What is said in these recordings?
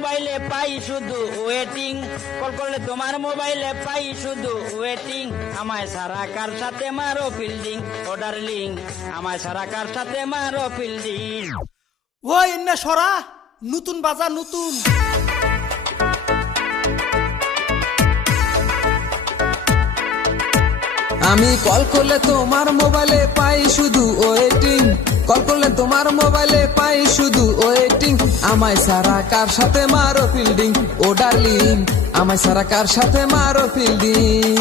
মোবাইলে পাই শুধু waiting, call করলে তোমার মোবাইলে পাই শুধু ওয়েটিং। আমায় সারা কার সাথে মারো ফিল্ডিং, ও ডার্লিং আমায় সারা কার সাথে মারো ফিল্ডিং। ওই এনে সরা, নতুন বাজার নতুন। আমি কল করলে তোমার মোবাইলে পাই শুধু ওয়েটিং, কল করলে তোমার মোবাইলে পাই শুধু ওয়েটিং। আমায় সারা কার সাথে মারো ফিল্ডিং, ও ডার্লিং আমায় সারা কার সাথে মারো ফিল্ডিং।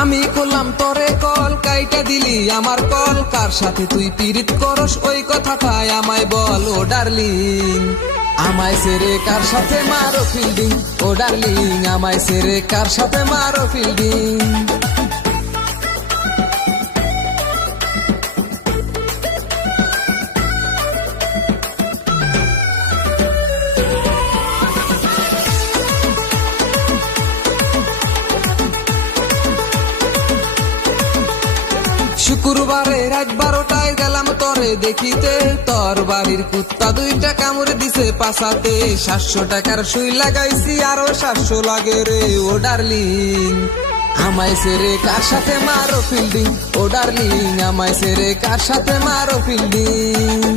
আমি করলাম তোরে কল, কাইটা দিলি আমার কল। কার সাথে তুই পীড়িত করস ওই কথাটাই আমায় বল, ও ডার্লিং আমায় সেরে কার সাথে মারো ফিল্ডিং, ও ডার্লিং আমায় সেরে কার সাথে মারো ফিল্ডিং। শুক্রবারে রাত 12টায় গেলাম তরে দেখিতে, তোর বাড়ির কুত্তা 2টা কামড়ে দিছে পাছাতে। 700 টাকার সুই লাগাইছি আরো 700 লাগে রে, ও ডার্লিং আমায় সেরে কার সাথে মারো ফিল্ডিং, ও ডার্লিং আমায় সেরে কার সাথে মারো ফিল্ডিং।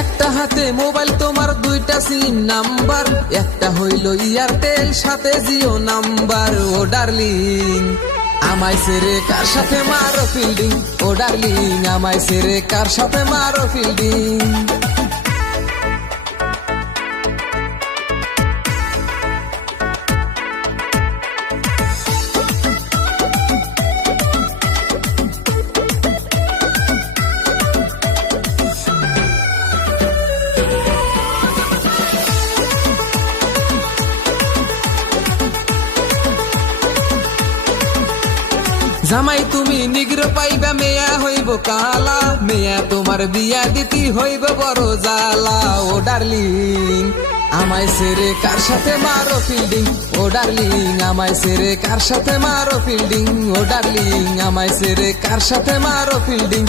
একটা হাতে মোবাইল তোমার 2টা সিম নাম্বার, একটা হইল এয়ারটেল সাথে জিও নাম্বার। ও ডার্লিং আমায় সেরে কার সাথে মারো ফিল্ডিং, ও ডার্লিং আমায় সেরে কার সাথে মারো ফিল্ডিং। জামাই তুমি নিগ্র পাইবা, মেয়া হইব কালা। মেয়া তোমার বিয়া দিতি হইব বড় জালা, ও ডার্লিং আমায় সেরে কার সাথে মারো ফিল্ডিং, ও ডার্লিং আমায় সেরে কার সাথে মারো ফিল্ডিং, ও ডার্লিং আমায় সেরে কার সাথে মারো ফিল্ডিং।